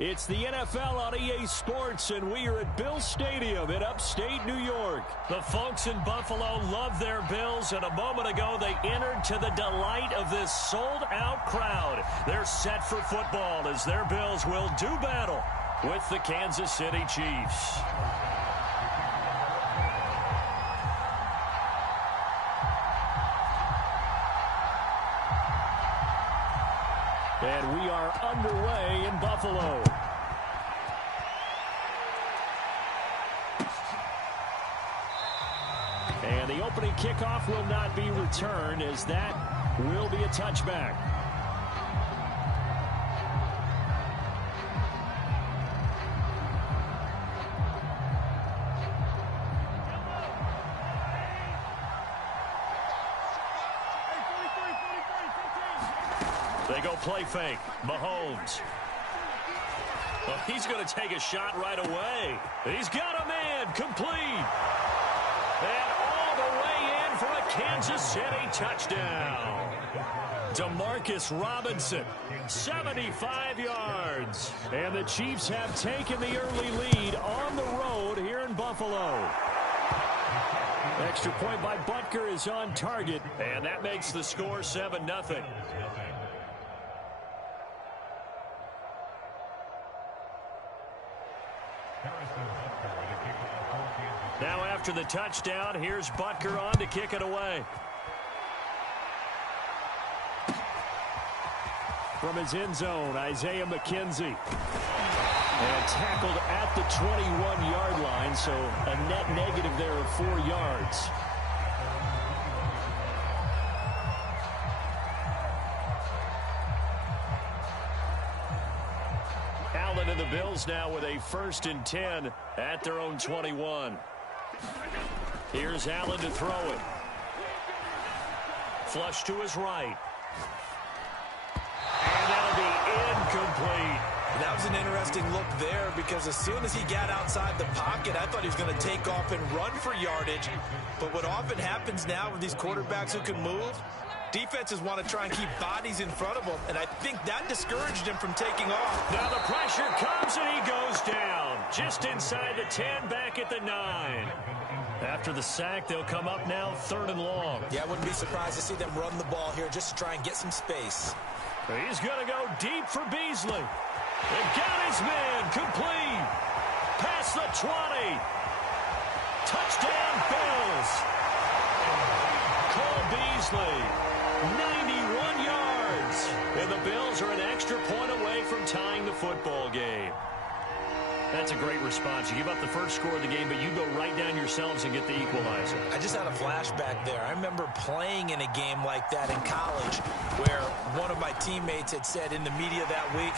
It's the NFL on EA Sports, and we are at Bill Stadium in upstate New York. The folks in Buffalo love their Bills, and a moment ago they entered to the delight of this sold-out crowd. They're set for football as their Bills will do battle with the Kansas City Chiefs. And we are underway in Buffalo. And the opening kickoff will not be returned, as that will be a touchback. They go play fake. Mahomes. Oh, he's going to take a shot right away. He's got a man. Complete. And all the way in for a Kansas City touchdown. Demarcus Robinson, 75 yards. And the Chiefs have taken the early lead on the road here in Buffalo. Extra point by Butker is on target, and that makes the score 7-0. Now after the touchdown, here's Butker on to kick it away. From his end zone, Isaiah McKenzie. And tackled at the 21-yard line, so a net negative there of 4 yards. Allen and the Bills now with a 1st and 10 at their own 21. Here's Allen to throw it. Flush to his right. And that'll be incomplete. That was an interesting look there, because as soon as he got outside the pocket, I thought he was going to take off and run for yardage. But what often happens now with these quarterbacks who can move, defenses want to try and keep bodies in front of them, and I think that discouraged him from taking off. Now the pressure comes, and he goes down. Just inside the 10, back at the 9. After the sack, they'll come up now 3rd and long. Yeah, I wouldn't be surprised to see them run the ball here just to try and get some space. He's going to go deep for Beasley. They've got his man. Complete. Past the 20. Touchdown, Bills. Cole Beasley. 91 yards. And the Bills are an extra point away from tying the football game. That's a great response. You give up the first score of the game, but you go right down yourselves and get the equalizer. I just had a flashback there. I remember playing in a game like that in college, where one of my teammates had said in the media that week,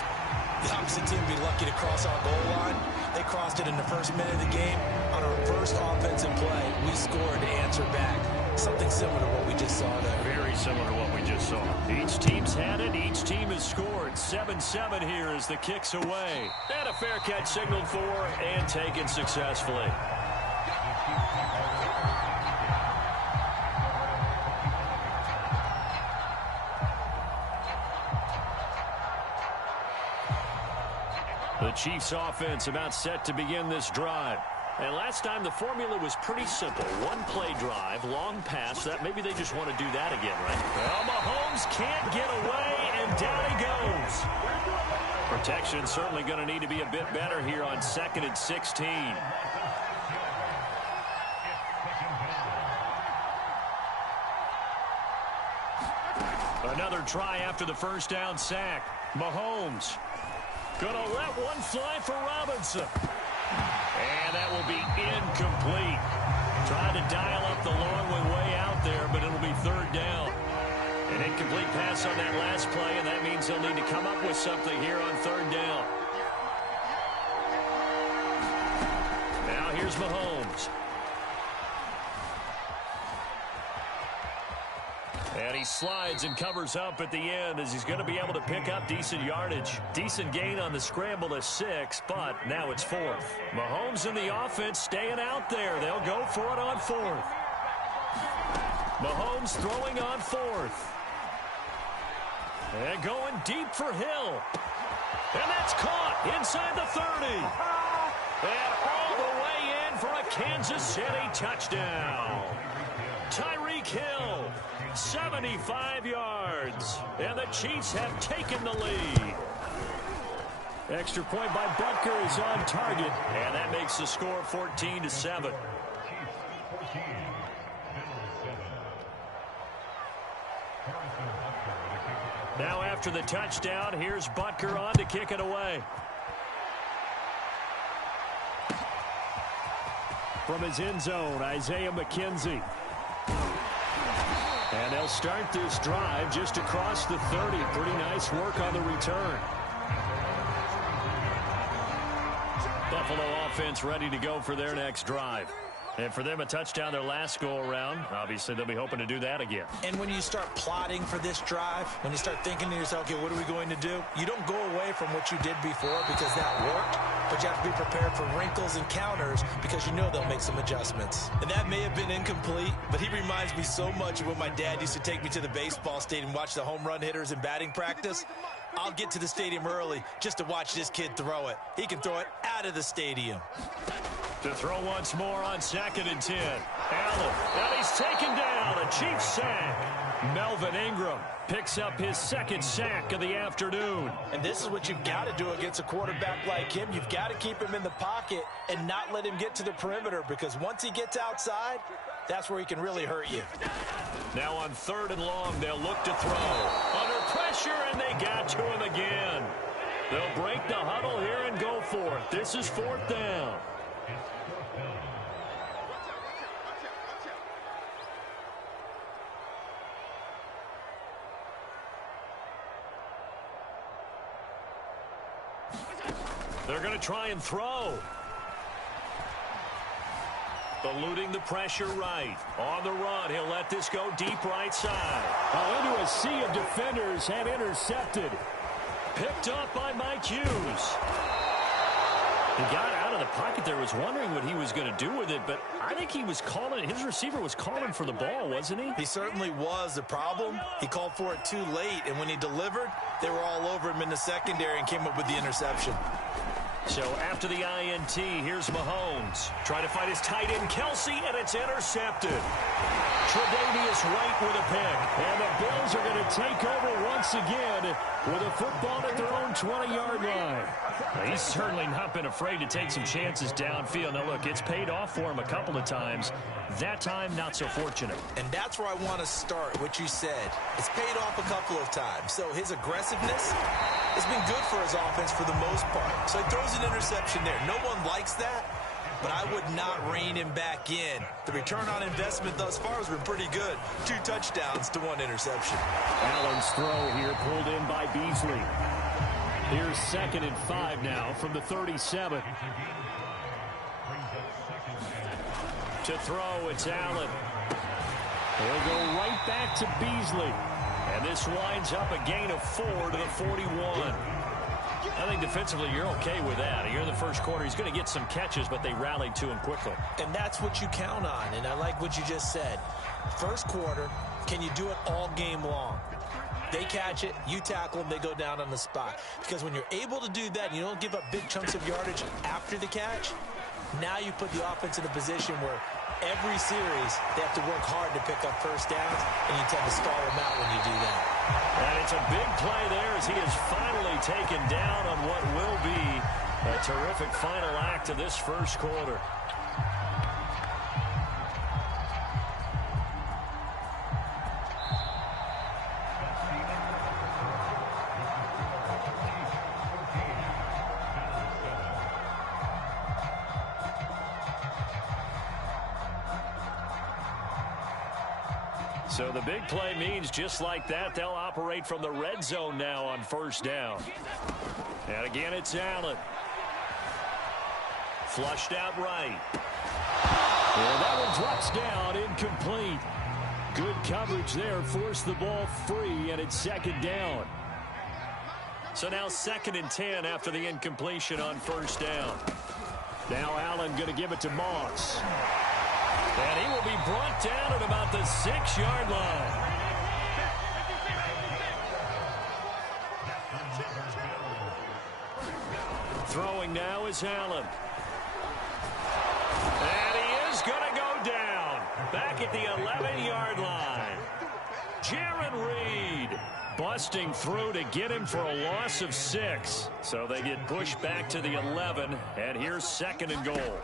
the opposite team would be lucky to cross our goal line. They crossed it in the first minute of the game. On our first offensive play, we scored to answer back. Something similar to what we just saw there. Very similar to what we just saw. Each team's had it. Each team has scored. 7-7 here as the kick's away. And a fair catch signaled for and taken successfully. The Chiefs offense about set to begin this drive. And last time the formula was pretty simple. One play drive, long pass. That maybe they just want to do that again, right? Well, Mahomes can't get away, and down he goes. Protection certainly going to need to be a bit better here on 2nd and 16. Another try after the first down sack. Mahomes going to let one fly for Robinson. And that will be incomplete. Trying to dial up the long one way out there, but it'll be 3rd down. An incomplete pass on that last play, and that means they'll need to come up with something here on 3rd down. Now here's Mahomes. And he slides and covers up at the end as he's going to be able to pick up decent yardage. Decent gain on the scramble to 6, but now it's 4th. Mahomes and the offense staying out there. They'll go for it on 4th. Mahomes throwing on 4th. And going deep for Hill. And that's caught inside the 30. And all the way in for a Kansas City touchdown. Tyreek Hill, 75 yards. And the Chiefs have taken the lead. Extra point by Butker is on target. And that makes the score 14-7. Now after the touchdown, here's Butker on to kick it away. From his end zone, Isaiah McKenzie. And they'll start this drive just across the 30. Pretty nice work on the return. Buffalo offense ready to go for their next drive. And for them, a touchdown their last go-around. Obviously, they'll be hoping to do that again. And when you start plotting for this drive, when you start thinking to yourself, okay, what are we going to do? You don't go away from what you did before because that worked, but you have to be prepared for wrinkles and counters because you know they'll make some adjustments. And that may have been incomplete, but he reminds me so much of when my dad used to take me to the baseball stadium and watch the home run hitters in batting practice. I'll get to the stadium early just to watch this kid throw it. He can throw it out of the stadium. To throw once more on 2nd and 10. Allen, and he's taken down. A Chiefs sack. Melvin Ingram picks up his 2nd sack of the afternoon. And this is what you've got to do against a quarterback like him. You've got to keep him in the pocket and not let him get to the perimeter, because once he gets outside, that's where he can really hurt you. Now on 3rd and long, they'll look to throw. Under pressure, and they got to him again. They'll break the huddle here and go for it. This is 4th down. They're going to try and throw. Eluding the pressure right. On the run, he'll let this go deep right side. Into a sea of defenders and intercepted. Picked up by Mike Hughes. He got out of the pocket there, was wondering what he was going to do with it, but I think he was calling, his receiver was calling for the ball, wasn't he? He certainly was. The problem, he called for it too late, and when he delivered, they were all over him in the secondary and came up with the interception. So after the INT, here's Mahomes. Trying to fight his tight end, Kelsey, and it's intercepted. Tre'Davious White with a pick. And the Bills are going to take over once again with a football at their own 20-yard line. Now, he's certainly not been afraid to take some chances downfield. Now, look, it's paid off for him a couple of times. That time, not so fortunate. And that's where I want to start, what you said. It's paid off a couple of times. So his aggressiveness has been good for his offense for the most part. So he throws an interception there. No one likes that, but I would not rein him back in. The return on investment thus far has been pretty good. 2 touchdowns to 1 interception. Allen's throw here pulled in by Beasley. Here's 2nd and 5 now from the 37. To throw, it's Allen. He'll go right back to Beasley. And this winds up a gain of 4 to the 41. I think defensively you're okay with that. Here in the first quarter, he's going to get some catches, but they rallied to him quickly. And that's what you count on, and I like what you just said. First quarter, can you do it all game long? They catch it, you tackle them, they go down on the spot. Because when you're able to do that and you don't give up big chunks of yardage after the catch, now you put the offense in a position where every series they have to work hard to pick up first downs, and you tend to stall them out when you do that. And it's a big play there as he is finally taken down on what will be a terrific final act of this first quarter. So the big play means just like that, they'll operate from the red zone now on first down. And again, it's Allen. Flushed out right. And that one drops down, incomplete. Good coverage there, forced the ball free, and it's 2nd down. So now 2nd and 10 after the incompletion on first down. Now Allen going to give it to Moss. And he will be brought down at about the 6-yard line. Throwing now is Allen. And he is going to go down. Back at the 11-yard line. Jarran Reed busting through to get him for a loss of 6. So they get pushed back to the 11, and here's 2nd and goal.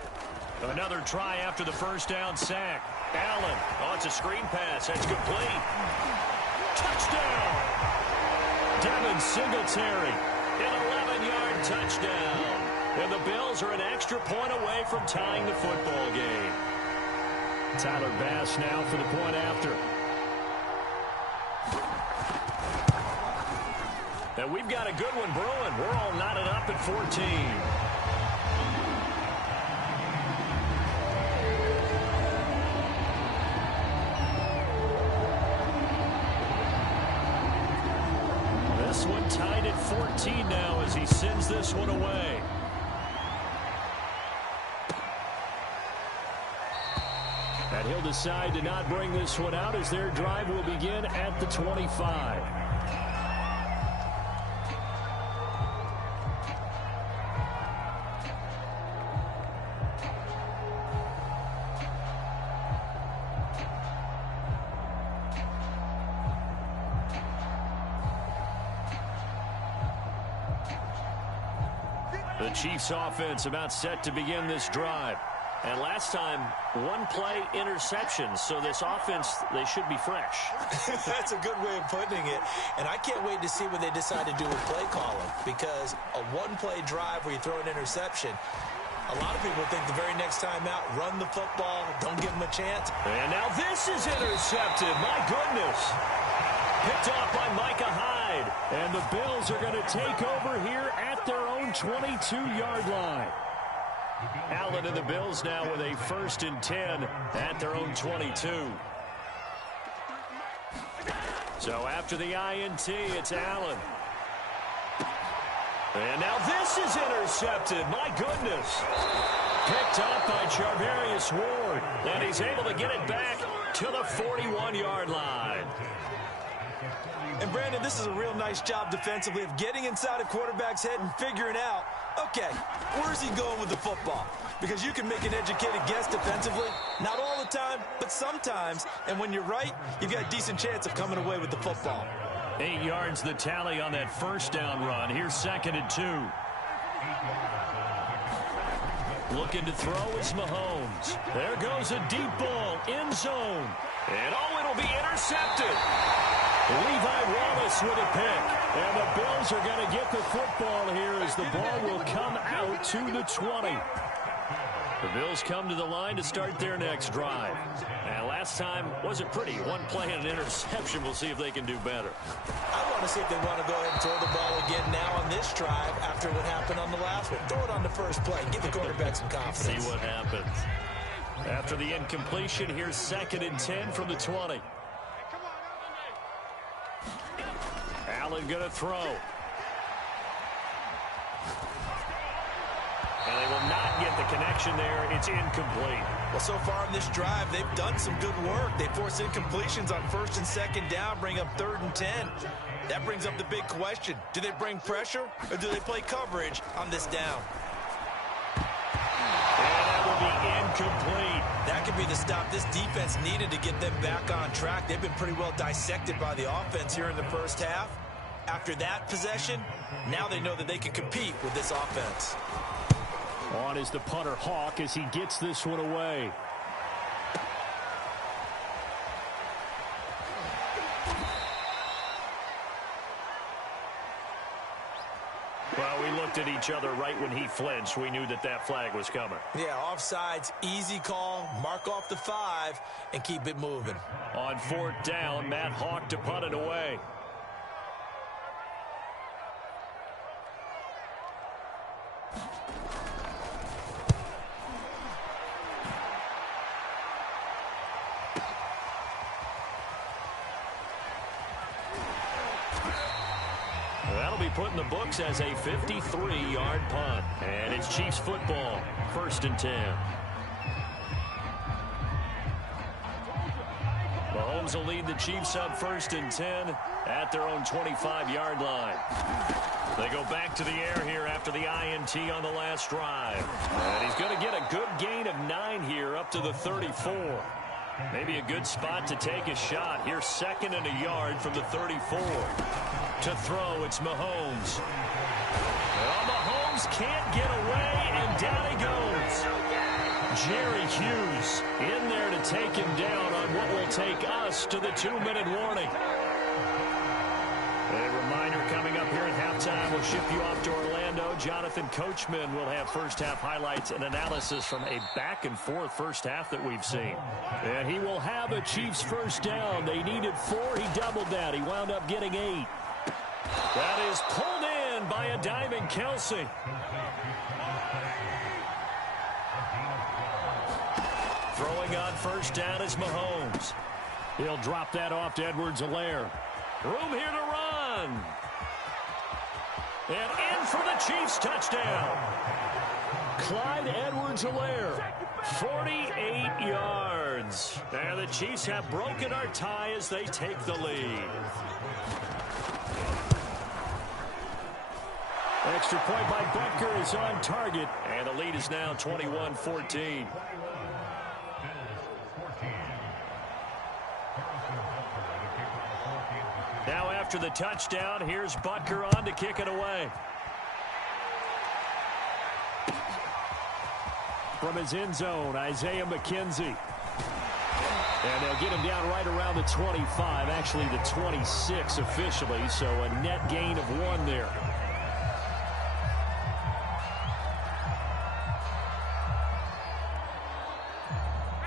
Another try after the first down sack. Allen, oh, it's a screen pass. That's complete. Touchdown! Devin Singletary, an 11-yard touchdown. And the Bills are an extra point away from tying the football game. Tyler Bass now for the point after. And we've got a good one brewing. We're all knotted up at 14. This one tied at 14 now as he sends this one away. And he'll decide to not bring this one out as their drive will begin at the 25. The Chiefs offense about set to begin this drive. And last time, one play interception. So this offense, they should be fresh. That's a good way of putting it. And I can't wait to see what they decide to do with play calling. Because a one-play drive where you throw an interception, a lot of people think the very next time out, run the football, don't give them a chance. And now this is intercepted. My goodness. Picked off by Micah Hyde. And the Bills are going to take over here at their own 22-yard line. Allen and the Bills now with a 1st and 10 at their own 22. So after the INT, it's Allen. And now this is intercepted. My goodness. Picked up by Charvarius Ward. And he's able to get it back to the 41-yard line. And, Brandon, this is a real nice job defensively of getting inside a quarterback's head and figuring out, okay, where's he going with the football? Because you can make an educated guess defensively. Not all the time, but sometimes. And when you're right, you've got a decent chance of coming away with the football. 8 yards the tally on that first down run. Here's 2nd and 2. Looking to throw is Mahomes. There goes a deep ball, end zone. And, oh, it'll be intercepted. Levi Wallace with a pick. And the Bills are going to get the football here as the ball will come out to the 20. The Bills come to the line to start their next drive. And last time wasn't pretty. One play and an interception. We'll see if they can do better. I want to see if they want to go ahead and throw the ball again now on this drive after what happened on the last one. Throw it on the first play. Give the quarterback some confidence. See what happens. After the incompletion, here's 2nd and 10 from the 20. Allen going to throw. And they will not get the connection there. It's incomplete. Well, so far in this drive, they've done some good work. They force incompletions on 1st and 2nd down, bring up 3rd and 10. That brings up the big question. Do they bring pressure or do they play coverage on this down? And that will be incomplete. That could be the stop this defense needed to get them back on track. They've been pretty well dissected by the offense here in the first half. After that possession, now they know that they can compete with this offense. On is the punter Hawk as he gets this one away. Well, we looked at each other right when he flinched. We knew that that flag was coming. Yeah, offsides, easy call, mark off the 5, and keep it moving. On 4th down, Matt Hawk to punt it away. That'll be put in the books as a 53-yard punt. And it's Chiefs football, 1st and 10. Mahomes Mahomes will lead the Chiefs up 1st and 10 at their own 25-yard line. They go back to the air here after the INT on the last drive. And he's going to get a good gain of 9 here up to the 34. Maybe a good spot to take a shot. Here's 2nd and a yard from the 34. To throw, it's Mahomes. Well, Mahomes can't get away, and down he goes. Jerry Hughes in there to take him down on what will take us to the 2-minute warning. A reminder coming up here at halftime. We'll ship you off to Orlando. Jonathan Coachman will have first-half highlights and analysis from a back-and-forth first half that we've seen. And he will have a Chiefs first down. They needed 4. He doubled that. He wound up getting 8. That is pulled in by a diving Kelsey. Throwing on first down is Mahomes. He'll drop that off to Edwards-Helaire. Room here to run. And in for the Chiefs touchdown. Clyde Edwards-Helaire, 48 yards. And the Chiefs have broken our tie as they take the lead. Extra point by Butker is on target. And the lead is now 21-14. Now after the touchdown, here's Butker on to kick it away. From his end zone, Isaiah McKenzie. And they'll get him down right around the 25, actually the 26 officially, so a net gain of 1 there.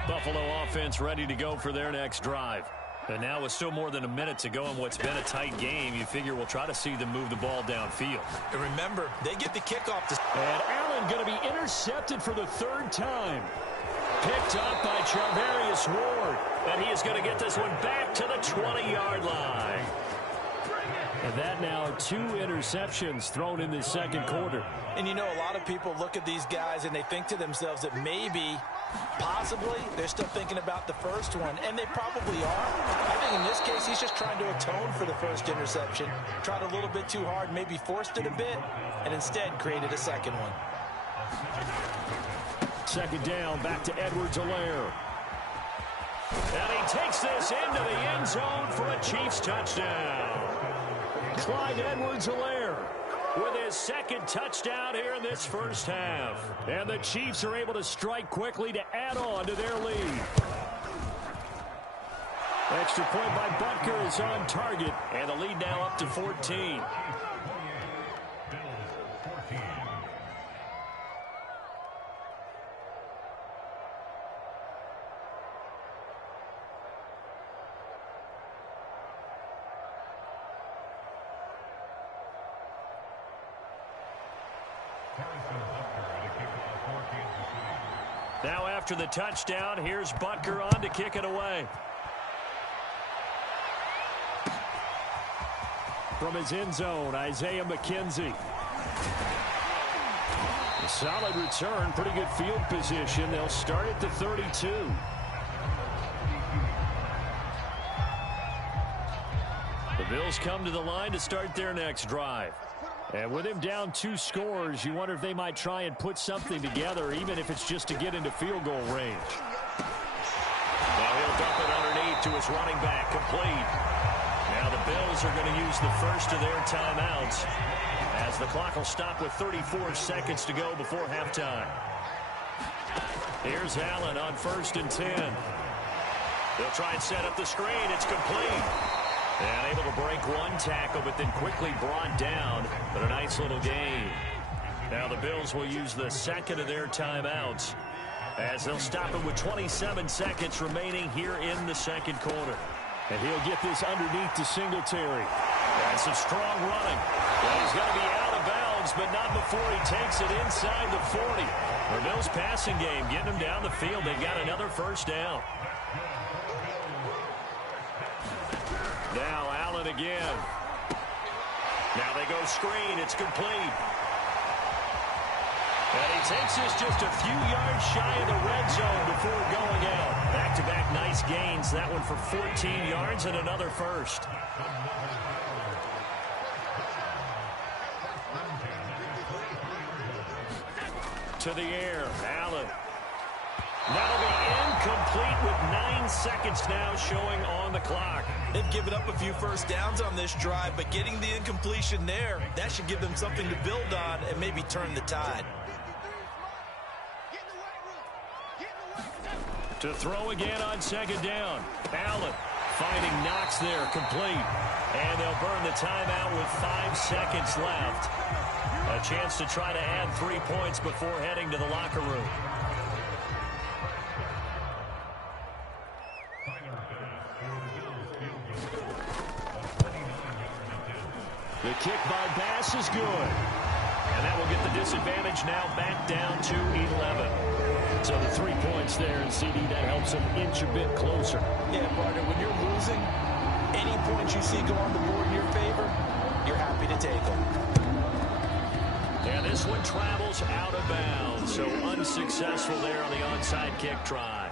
Buffalo offense ready to go for their next drive. And now with still more than a minute to go in what's been a tight game, you figure we'll try to see them move the ball downfield. And remember, they get the kickoff. And Allen going to be intercepted for the 3rd time. Picked up by Charvarius Ward. And he is going to get this one back to the 20-yard line. And that now 2 interceptions thrown in the 2nd quarter. And you know, a lot of people look at these guys and they think to themselves that maybe, possibly, they're still thinking about the first one. And they probably are. I think in this case, he's just trying to atone for the first interception. Tried a little bit too hard, maybe forced it a bit, and instead created a second one. 2nd down, back to Edwards-Helaire. And he takes this into the end zone for a Chiefs touchdown. Clyde Edwards-Helaire with his 2nd touchdown here in this first half. And the Chiefs are able to strike quickly to add on to their lead. Extra point by Butker is on target. And the lead now up to 14. Now after the touchdown, here's Butker on to kick it away. From his end zone, Isaiah McKenzie. A solid return, pretty good field position. They'll start at the 32. The Bills come to the line to start their next drive. And with him down 2 scores, you wonder if they might try and put something together, even if it's just to get into field goal range. Now he'll dump it underneath to his running back, complete. Now the Bills are going to use the first of their timeouts as the clock will stop with 34 seconds to go before halftime. Here's Allen on 1st and 10. They'll try and set up the screen. It's complete. And able to break 1 tackle, but then quickly brought down. But a nice little gain. Now the Bills will use the 2nd of their timeouts as they'll stop it with 27 seconds remaining here in the 2nd quarter. And he'll get this underneath to Singletary. And some strong running. And he's going to be out of bounds, but not before he takes it inside the 40. The Bills passing game, getting them down the field. They've got another first down. Now Allen again. Now they go screen. It's complete. And he takes us just a few yards shy of the red zone before going out. Back-to-back nice gains. That one for 14 yards and another first. To the air, Allen. That'll be incomplete with 9 seconds now showing on the clock. They've given up a few first downs on this drive, but getting the incompletion there, that should give them something to build on and maybe turn the tide. To throw again on second down. Allen finding Knox there, complete. And they'll burn the timeout with 5 seconds left. A chance to try to add 3 points before heading to the locker room. The kick by Bass is good. And that will get the disadvantage now back down to 11. So the 3 points there, and CD, that helps them inch a bit closer. Yeah, partner, when you're losing, any points you see go on the board in your favor, you're happy to take them. And this one travels out of bounds, so unsuccessful there on the onside kick try.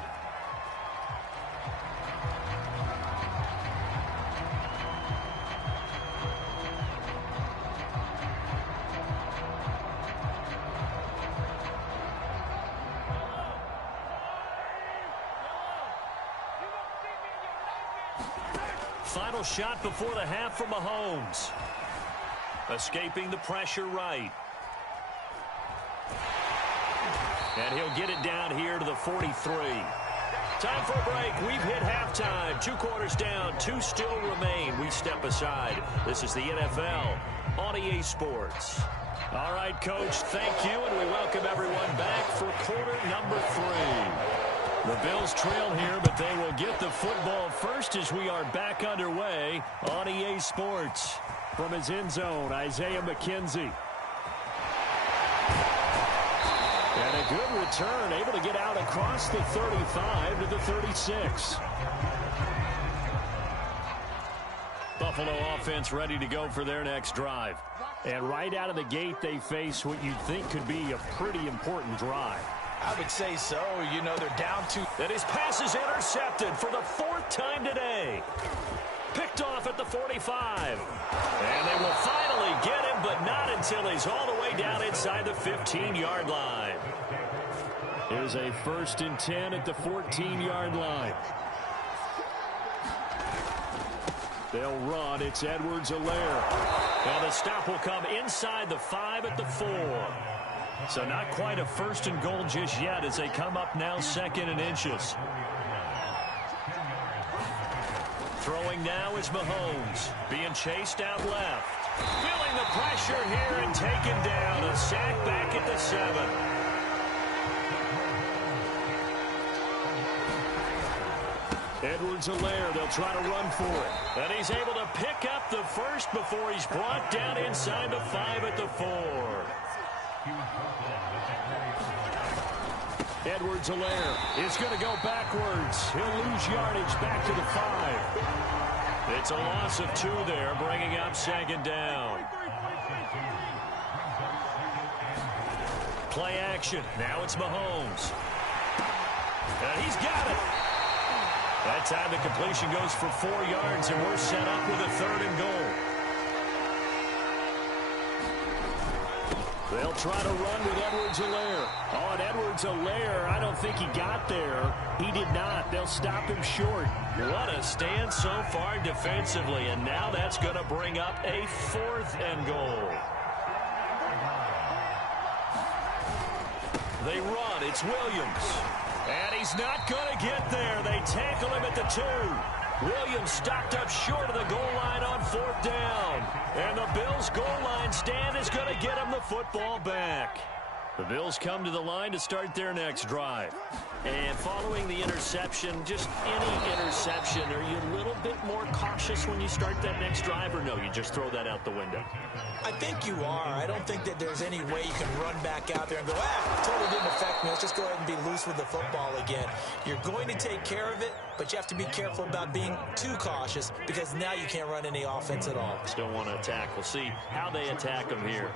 Final shot before the half from Mahomes. Escaping the pressure right. And he'll get it down here to the 43. Time for a break. We've hit halftime. 2 quarters down. 2 still remain. We step aside. This is the NFL on EA Sports. All right, Coach, thank you, and we welcome everyone back for quarter number 3. The Bills trail here, but they will get the football first as we are back underway on EA Sports. From his end zone, Isaiah McKenzie. And a good return, able to get out across the 35 to the 36. Buffalo offense ready to go for their next drive. And right out of the gate, they face what you'd think could be a pretty important drive. I would say so. You know, they're down 2. And his pass is intercepted for the 4th time today. Picked off at the 45. And they will finally get him, but not until he's all the way down inside the 15-yard line. Here's a 1st and 10 at the 14-yard line. They'll run. It's Edwards-Helaire. And the stop will come inside the 5 at the 4. So not quite a 1st and goal just yet as they come up now 2nd and inches. Throwing now is Mahomes. Being chased out left. Feeling the pressure here and taken down. A sack back at the 7. Edwards-Helaire, they'll try to run for it. And he's able to pick up the 1st before he's brought down inside the 5 at the 4. Edwards-Helaire is going to go backwards. He'll lose yardage back to the 5. It's a loss of 2 there, bringing up 2nd down. Play action. Now it's Mahomes. And he's got it. That time the completion goes for 4 yards, and we're set up with a 3rd and goal. They'll try to run with Edwards-Helaire. Oh, and Edwards-Helaire, I don't think he got there. He did not. They'll stop him short. What a stand so far defensively, and now that's going to bring up a 4th and goal. They run. It's Williams. And he's not going to get there. They tackle him at the 2. Williams stopped up short of the goal line on 4th down. And the Bills' goal line stand is going to get him the football back. The Bills come to the line to start their next drive. And following the interception, just any interception, are you a little bit more cautious when you start that next drive, or no, you just throw that out the window? I think you are. I don't think that there's any way you can run back out there and go, totally didn't affect me. Let's just go ahead and be loose with the football again. You're going to take care of it, but you have to be careful about being too cautious because now you can't run any offense at all. Just don't want to attack. We'll see how they attack them here.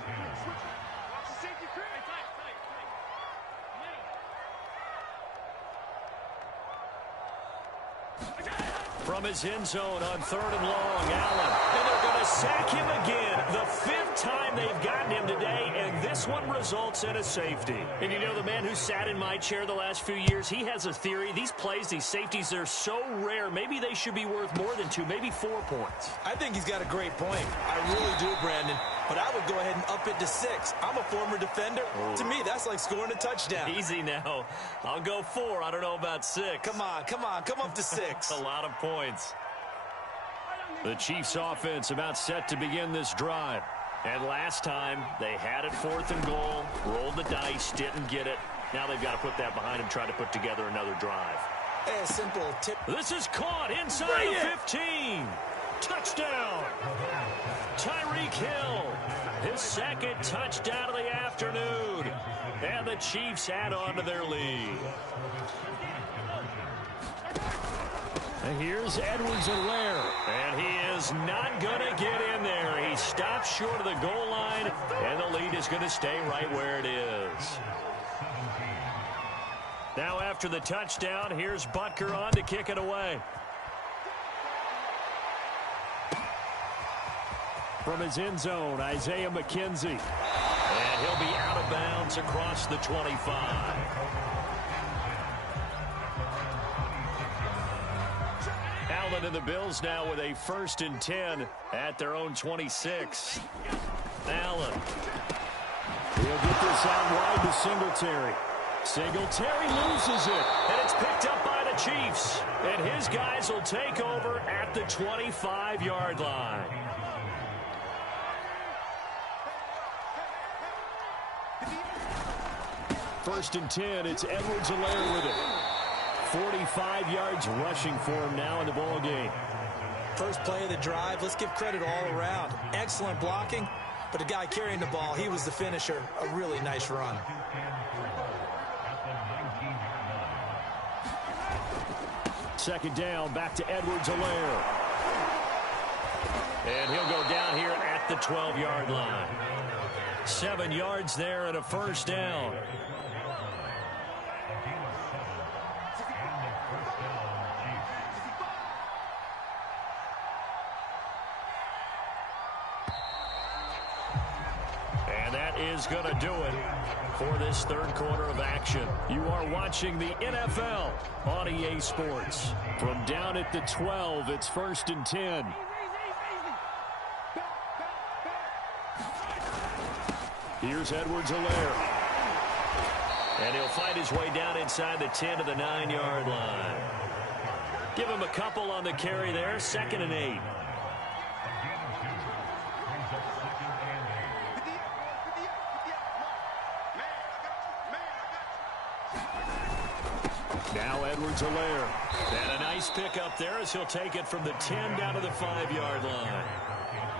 From his end zone on 3rd and long, Allen. And they're going to sack him again. The 5th time they've gotten him today, and this one results in a safety. And you know, the man who sat in my chair the last few years, he has a theory. These plays, these safeties, they're so rare. Maybe they should be worth more than 2, maybe 4 points. I think he's got a great point. I really do, Brandon. But I would go ahead and up it to 6. I'm a former defender. Oh. To me, that's like scoring a touchdown. Easy now. I'll go 4. I don't know about 6. Come on. Come up to 6. A lot of points. The Chiefs offense about set to begin this drive. And last time, they had it 4th and goal, rolled the dice, didn't get it. Now they've got to put that behind them, try to put together another drive. Hey, a simple tip. This is caught inside the 15. Touchdown. Tyreek Hill, his 2nd touchdown of the afternoon. And the Chiefs add on to their lead. And here's Edwards-Helaire. And he is not going to get in there. He stops short of the goal line, and the lead is going to stay right where it is. Now after the touchdown, here's Butker on to kick it away. From his end zone, Isaiah McKenzie. And he'll be out of bounds across the 25. Allen and the Bills now with a 1st and 10 at their own 26. Allen. He'll get this out wide to Singletary. Singletary loses it, and it's picked up by the Chiefs. And his guys will take over at the 25-yard line. First and 10, it's Edwards-Helaire with it. 45 yards rushing for him now in the ball game. First play of the drive, let's give credit all around. Excellent blocking, but the guy carrying the ball, he was the finisher. A really nice run. Second down, back to Edwards-Helaire. And he'll go down here at the 12-yard line. 7 yards there and a first down. Is going to do it for this 3rd quarter of action. You are watching the NFL on EA Sports. From down at the 12, it's 1st and 10. Here's Edwards-Helaire. And he'll fight his way down inside the 10 to the 9-yard line. Give him a couple on the carry there, 2nd and 8. Now Edwards-Helaire. And a nice pickup there as he'll take it from the 10 down to the 5-yard line.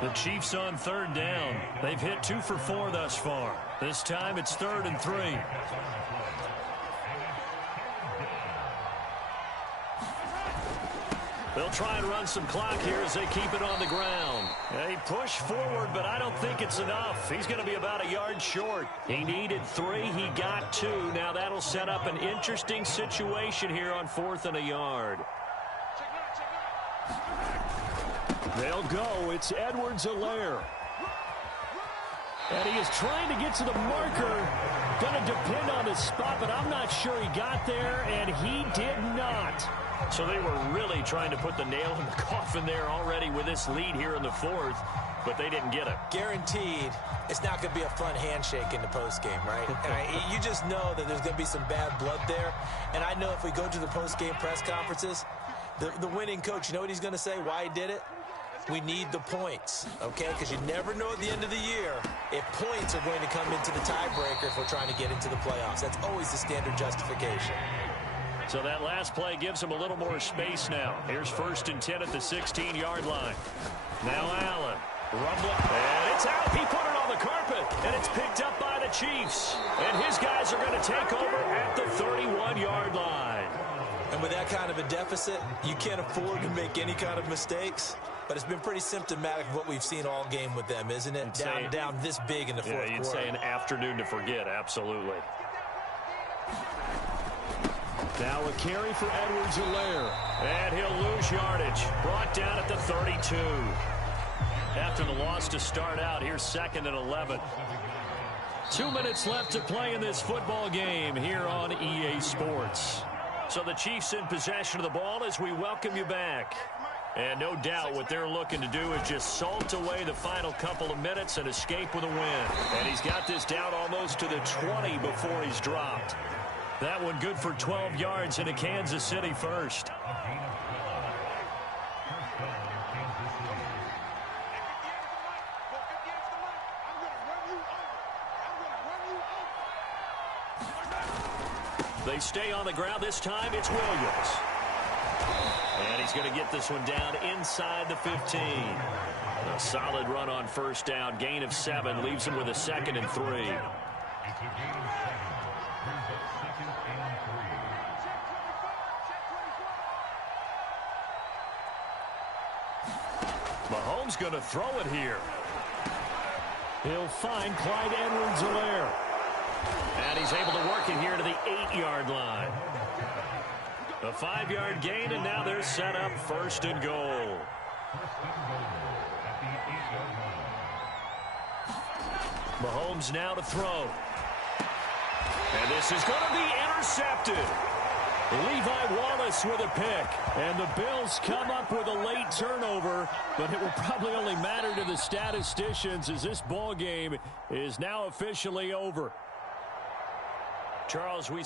The Chiefs on 3rd down. They've hit 2 for 4 thus far. This time it's 3rd and 3. They'll try and run some clock here as they keep it on the ground. They push forward, but I don't think it's enough. He's going to be about a yard short. He needed 3. He got 2. Now that'll set up an interesting situation here on 4th and a yard. They'll go. It's Edwards-Helaire. And he is trying to get to the marker. Going to depend on his spot, but I'm not sure he got there, and he did not. So they were really trying to put the nail in the coffin there already with this lead here in the 4th, but they didn't get it. Guaranteed, it's not going to be a fun handshake in the postgame, right? And you just know that there's going to be some bad blood there. And I know if we go to the postgame press conferences, the winning coach, you know what he's going to say, why he did it? We need the points, okay? Because you never know at the end of the year if points are going to come into the tiebreaker if we're trying to get into the playoffs. That's always the standard justification. So that last play gives him a little more space now. Here's 1st and 10 at the 16-yard line. Now Allen. Rumbling. And it's out. He put it on the carpet. And it's picked up by the Chiefs. And his guys are going to take over at the 31-yard line. And with that kind of a deficit, you can't afford to make any kind of mistakes. But it's been pretty symptomatic of what we've seen all game with them, isn't it? Down this big in the fourth quarter. You'd say an afternoon to forget, absolutely. Now a carry for Edwards-Helaire. And he'll lose yardage. Brought down at the 32. After the loss to start out, here's 2nd and 11. 2 minutes left to play in this football game here on EA Sports. So the Chiefs in possession of the ball as we welcome you back. And no doubt what they're looking to do is just salt away the final couple of minutes and escape with a win. And he's got this down almost to the 20 before he's dropped. That one good for 12 yards into Kansas City first. They stay on the ground. This time it's Williams. And he's going to get this one down inside the 15. A solid run on first down. Gain of 7 leaves him with a 2nd and 3. Mahomes going to throw it here. He'll find Clyde Edwards-Helaire. And he's able to work it here to the 8-yard line. A 5-yard gain, and now they're set up 1st and goal. Mahomes now to throw. And this is going to be intercepted. Levi Wallace with a pick. And the Bills come up with a late turnover, but it will probably only matter to the statisticians as this ball game is now officially over. Charles, we